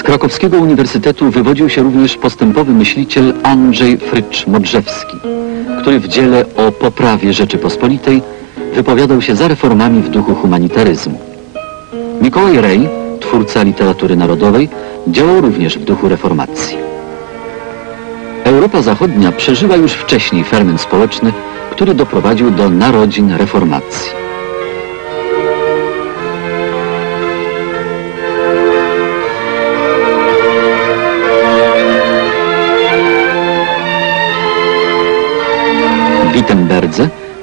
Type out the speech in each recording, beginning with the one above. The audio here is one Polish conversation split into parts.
Z krakowskiego uniwersytetu wywodził się również postępowy myśliciel Andrzej Frycz-Modrzewski, który w dziele o poprawie Rzeczypospolitej wypowiadał się za reformami w duchu humanitaryzmu. Mikołaj Rej, twórca literatury narodowej, działał również w duchu reformacji. Europa Zachodnia przeżyła już wcześniej ferment społeczny, który doprowadził do narodzin reformacji.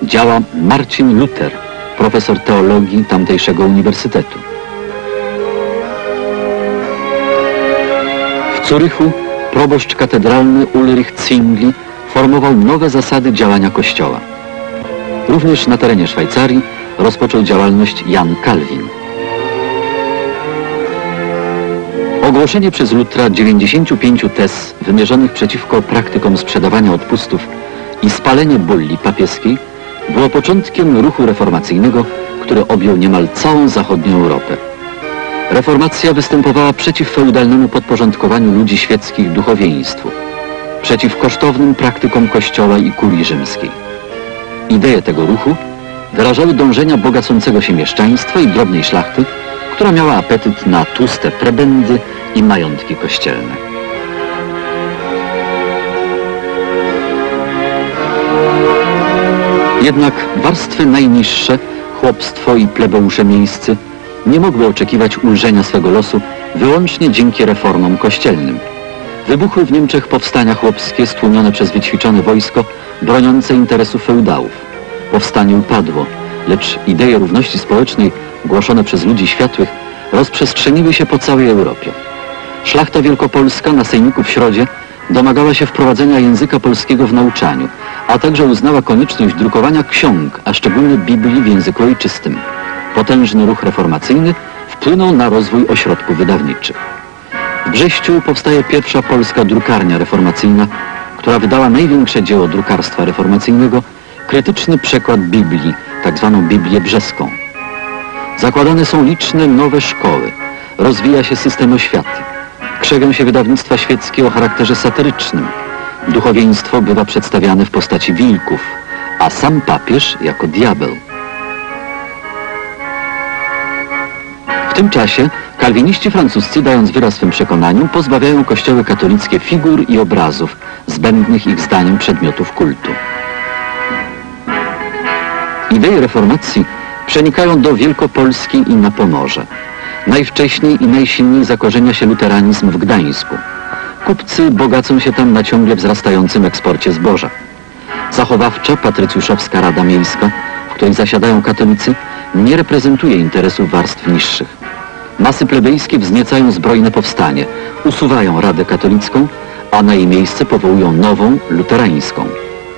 Działa Marcin Luther, profesor teologii tamtejszego uniwersytetu. W Zurychu proboszcz katedralny Ulrich Zwingli formował nowe zasady działania Kościoła. Również na terenie Szwajcarii rozpoczął działalność Jan Kalwin. Ogłoszenie przez Lutra 95 tez wymierzonych przeciwko praktykom sprzedawania odpustów i spalenie bulli papieskiej było początkiem ruchu reformacyjnego, który objął niemal całą zachodnią Europę. Reformacja występowała przeciw feudalnemu podporządkowaniu ludzi świeckich duchowieństwu, przeciw kosztownym praktykom Kościoła i kurii rzymskiej. Ideje tego ruchu wyrażały dążenia bogacącego się mieszczaństwa i drobnej szlachty, która miała apetyt na tłuste prebendy i majątki kościelne. Jednak warstwy najniższe, chłopstwo i plebeusze miejscy nie mogły oczekiwać ulżenia swego losu wyłącznie dzięki reformom kościelnym. Wybuchły w Niemczech powstania chłopskie stłumione przez wyćwiczone wojsko broniące interesów feudałów. Powstanie upadło, lecz idee równości społecznej głoszone przez ludzi światłych rozprzestrzeniły się po całej Europie. Szlachta wielkopolska na sejmiku w Środzie domagała się wprowadzenia języka polskiego w nauczaniu, a także uznała konieczność drukowania ksiąg, a szczególnie Biblii w języku ojczystym. Potężny ruch reformacyjny wpłynął na rozwój ośrodków wydawniczych. W Brześciu powstaje pierwsza polska drukarnia reformacyjna, która wydała największe dzieło drukarstwa reformacyjnego, krytyczny przekład Biblii, tzw. Biblię Brzeską. Zakładane są liczne nowe szkoły, rozwija się system oświaty. Krzewią się wydawnictwa świeckie o charakterze satyrycznym. Duchowieństwo bywa przedstawiane w postaci wilków, a sam papież jako diabeł. W tym czasie kalwiniści francuscy, dając wyraz swym przekonaniu, pozbawiają kościoły katolickie figur i obrazów, zbędnych ich zdaniem przedmiotów kultu. Idee reformacji przenikają do Wielkopolski i na Pomorze. Najwcześniej i najsilniej zakorzenia się luteranizm w Gdańsku. Kupcy bogacą się tam na ciągle wzrastającym eksporcie zboża. Zachowawcza patrycjuszowska Rada Miejska, w której zasiadają katolicy, nie reprezentuje interesów warstw niższych. Masy plebejskie wzniecają zbrojne powstanie, usuwają Radę Katolicką, a na jej miejsce powołują nową, luterańską.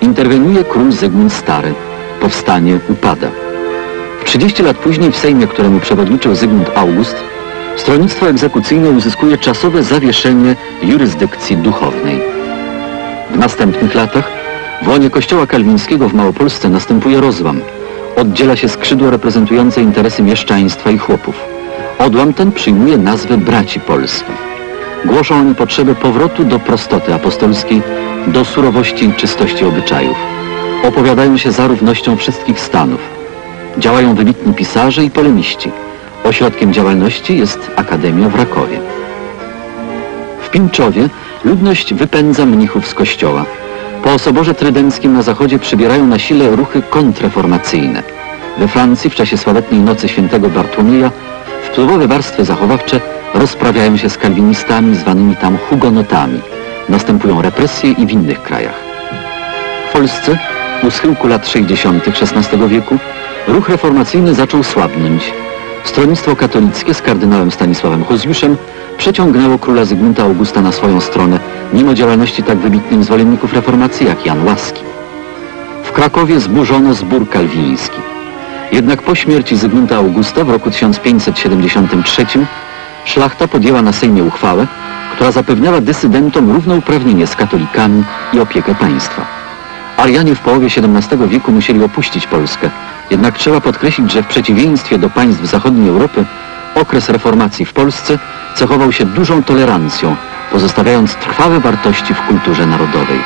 Interweniuje król Zygmunt Stary. Powstanie upada. W 30 lat później w Sejmie, któremu przewodniczył Zygmunt August, stronnictwo egzekucyjne uzyskuje czasowe zawieszenie jurysdykcji duchownej. W następnych latach w łonie kościoła kalwińskiego w Małopolsce następuje rozłam. Oddziela się skrzydło reprezentujące interesy mieszczaństwa i chłopów. Odłam ten przyjmuje nazwę braci polskich. Głoszą oni potrzebę powrotu do prostoty apostolskiej, do surowości i czystości obyczajów. Opowiadają się za równością wszystkich stanów. Działają wybitni pisarze i polemiści. Ośrodkiem działalności jest Akademia w Rakowie. W Pińczowie ludność wypędza mnichów z kościoła. Po Soborze Trydenckim na zachodzie przybierają na sile ruchy kontreformacyjne. We Francji w czasie sławetnej Nocy Świętego Bartłomieja wpływowe warstwy zachowawcze rozprawiają się z kalwinistami zwanymi tam hugonotami. Następują represje i w innych krajach. W Polsce u schyłku lat 60. XVI wieku ruch reformacyjny zaczął słabnąć. Stronnictwo katolickie z kardynałem Stanisławem Hozjuszem przeciągnęło króla Zygmunta Augusta na swoją stronę, mimo działalności tak wybitnych zwolenników reformacji jak Jan Łaski. W Krakowie zburzono zbór kalwiński. Jednak po śmierci Zygmunta Augusta w roku 1573 szlachta podjęła na Sejmie uchwałę, która zapewniała dysydentom równouprawnienie z katolikami i opiekę państwa. Arianie w połowie XVII wieku musieli opuścić Polskę, jednak trzeba podkreślić, że w przeciwieństwie do państw zachodniej Europy okres reformacji w Polsce cechował się dużą tolerancją, pozostawiając trwałe wartości w kulturze narodowej.